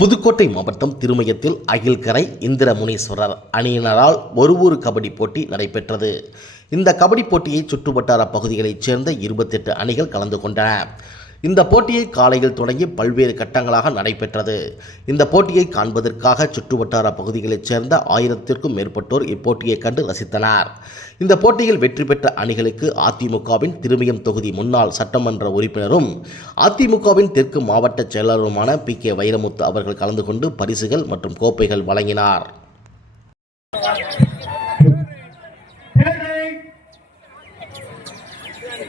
புதுக்கோட்டை மாவட்டம் திருமயத்தில் அகில்கரை இந்திரமுனீஸ்வரர் அணியினரால் ஒரு ஒரு கபடி போட்டி நடைபெற்றது. இந்த கபடி போட்டியை சுற்றுவட்டார பகுதிகளைச் சேர்ந்த இருபத்தெட்டு அணிகள் கலந்து கொண்டன. இந்த போட்டியை காலையில் தொடங்கி பல்வேறு கட்டங்களாக நடைபெற்றது. இந்த போட்டியை காண்பதற்காக சுற்றுவட்டார பகுதிகளைச் சேர்ந்த ஆயிரத்திற்கும் மேற்பட்டோர் இப்போட்டியை கண்டு ரசித்தனர். இந்த போட்டியில் வெற்றி பெற்ற அணிகளுக்கு அதிமுகவின் திருமயம் தொகுதி முன்னாள் சட்டமன்ற உறுப்பினரும் அதிமுகவின் தெற்கு மாவட்ட செயலாளருமான பி. கே. வைரமுத்து அவர்கள் கலந்து கொண்டு பரிசுகள் மற்றும் கோப்பைகள் வழங்கினார் பதினெட்டு புள்ளி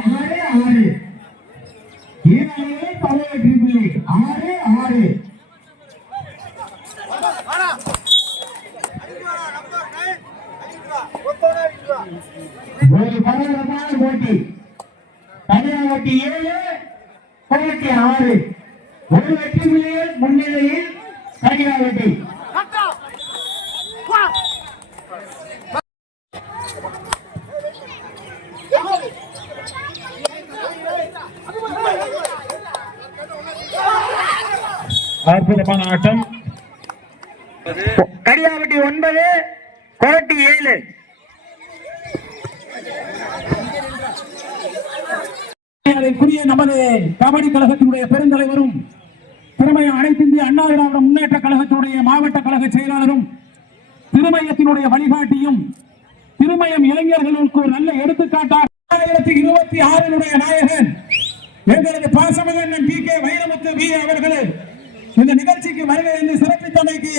ஆறு ஆறு ஈரானிலே பதினெட்டு புள்ளி ஆறு போட்டி ஏழு பதினெட்டு ஆறு. ஒரு வெற்றி புள்ளியில் முன்னிலையில் வெற்றி அற்புதமான ஆட்டம். கடியாவட்டி ஒன்பது கொரட்டி ஏழு. அதற்குரிய நமது கபடி கழகத்தினுடைய பெருந்தலைவரும் திறமைய அனைத்து இந்திய அண்ணா திராவிட முன்னேற்ற கழகத்தினுடைய மாவட்ட கழக செயலாளரும் திருமயத்தினுடைய வழிகாட்டியும் திருமயம் இளைஞர்களுக்கு ஒரு நல்ல எடுத்துக்காட்டாக இரண்டாயிரத்தி இருபத்தி ஆறினுடைய நாயகன் எங்களது பாசமகன் பி கே வைரமுத்து வி அவர்கள் இந்த நிகழ்ச்சிக்கு வருகை என்று சிறப்பித்தமைக்கு